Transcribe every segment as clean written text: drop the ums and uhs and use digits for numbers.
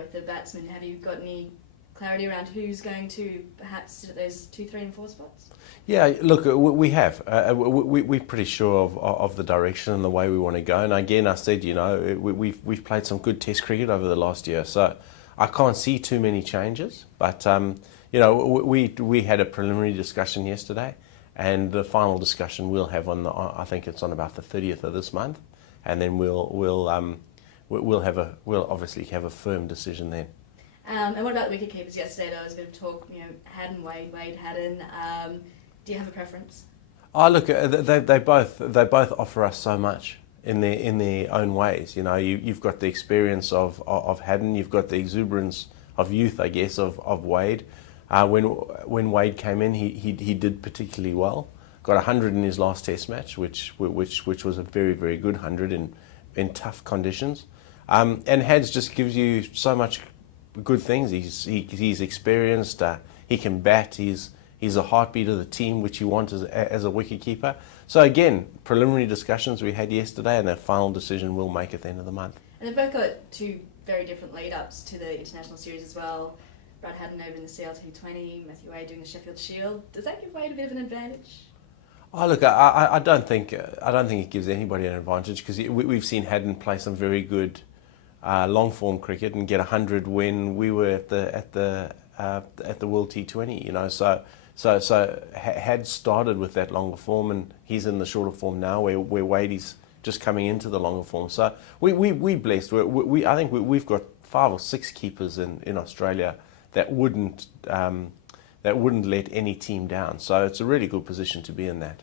With the batsmen, have you got any clarity around who's going to perhaps sit at those 2, 3 and 4 spots? Yeah, look, we have. We're pretty sure of the direction and the way we want to go. And again, I said, we've played some good Test cricket over the last year, so I can't see too many changes. But we had a preliminary discussion yesterday, and the final discussion we'll have I think it's on about the 30th of this month, and then we'll obviously have a firm decision then. And what about the wicketkeepers yesterday? There was a bit of talk, Haddin, Wade, Haddin. Do you have a preference? Oh, look, they both offer us so much in their own ways. You've got the experience of Haddin, you've got the exuberance of youth, I guess, of Wade. When Wade came in, he did particularly well. Got 100 in his last Test match, which was a very, very good 100 in tough conditions. And Hads just gives you so much good things. He's experienced. He can bat. He's a heartbeat of the team, which you want as a wicketkeeper. So again, preliminary discussions we had yesterday, and that final decision we'll make at the end of the month. And they've both got two very different lead-ups to the international series as well. Brad Haddin over in the CL220, Matthew Wade doing the Sheffield Shield. Does that give Wade a bit of an advantage? Oh, look, I don't think it gives anybody an advantage, because we've seen Haddin play some very good long form cricket and get 100 when we were at the World T20. So had started with that longer form, and he's in the shorter form now, where Wade is just coming into the longer form. So we blessed. I think we've got 5 or 6 keepers in Australia that wouldn't let any team down. So it's a really good position to be in that.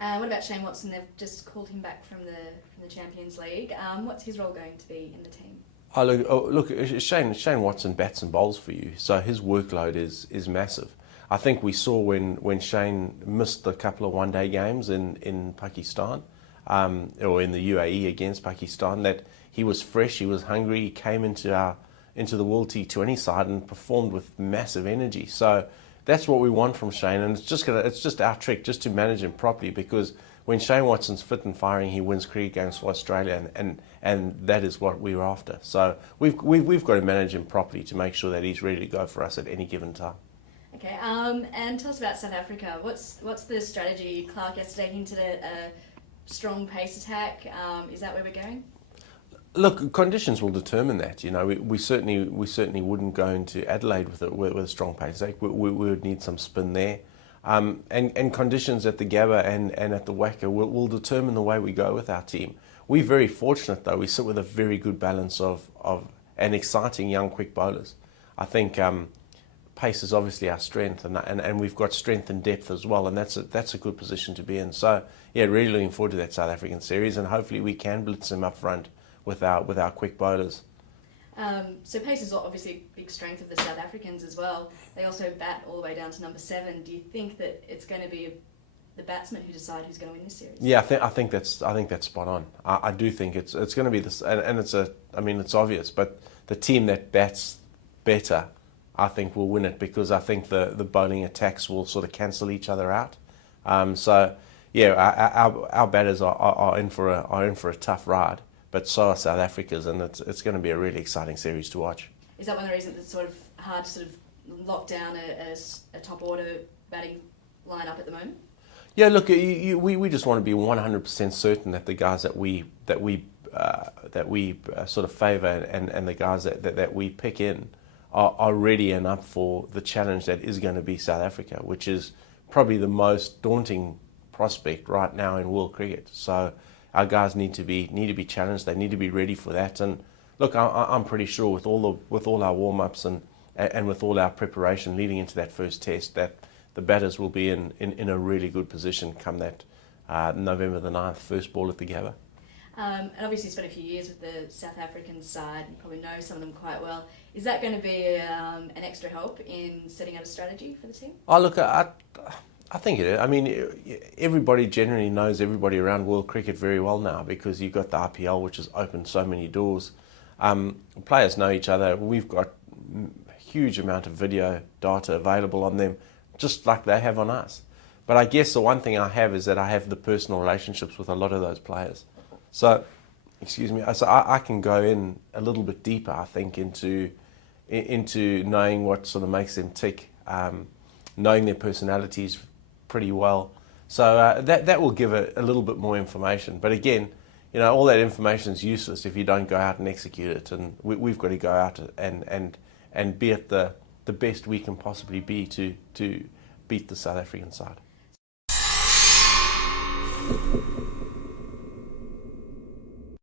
What about Shane Watson? They've just called him back from the Champions League. What's his role going to be in the team? Look, Shane Watson bats and bowls for you, so his workload is massive. I think we saw when Shane missed a couple of one-day games in Pakistan, or in the UAE against Pakistan, that he was fresh, he was hungry, he came into the World T20 side and performed with massive energy. So that's what we want from Shane, and it's just our trick just to manage him properly, because when Shane Watson's fit and firing, he wins cricket games for Australia, and that is what we're after. So we've got to manage him properly to make sure that he's ready to go for us at any given time. Okay, and tell us about South Africa. What's the strategy? Clark yesterday hinted at a strong pace attack. Is that where we're going? Look, conditions will determine that. We certainly wouldn't go into Adelaide with a strong pace attack. We would need some spin there, and conditions at the Gabba and at the Wacker will determine the way we go with our team. We're very fortunate though. We sit with a very good balance of and exciting young quick bowlers. I think pace is obviously our strength, and we've got strength and depth as well, and that's a good position to be in. So yeah, really looking forward to that South African series, and hopefully we can blitz them up front with our quick bowlers. So pace is obviously a big strength of the South Africans as well. They also bat all the way down to number 7. Do you think that it's going to be the batsmen who decide who's going to win this series? Yeah, I think that's spot on. I do think it's going to be this, and it's obvious, but the team that bats better, I think, will win it, because I think the bowling attacks will sort of cancel each other out. So yeah, our batters are in for a tough ride. But so are South Africa's, and it's going to be a really exciting series to watch. Is that one of the reasons it's sort of hard to sort of lock down a top order batting lineup at the moment? Yeah, look, we just want to be 100% certain that the guys that we sort of favour and the guys that we pick in are ready and up for the challenge that is going to be South Africa, which is probably the most daunting prospect right now in world cricket. So our guys need to be challenged. They need to be ready for that. And look, I'm pretty sure with all our warm-ups and with all our preparation leading into that first test, that the batters will be in a really good position come that November the 9th first ball at the Gabba. And obviously you spent a few years with the South African side. You probably know some of them quite well. Is that going to be an extra help in setting out a strategy for the team? Oh, look, I think it is. I mean, everybody generally knows everybody around world cricket very well now, because you've got the IPL, which has opened so many doors. Players know each other. We've got a huge amount of video data available on them, just like they have on us. But I guess the one thing I have is that I have the personal relationships with a lot of those players. So, excuse me, so I can go in a little bit deeper, I think, into into knowing what sort of makes them tick, knowing their personalities pretty well. So that will give a little bit more information. But again, all that information is useless if you don't go out and execute it. And we've got to go out and be at the best we can possibly be to beat the South African side.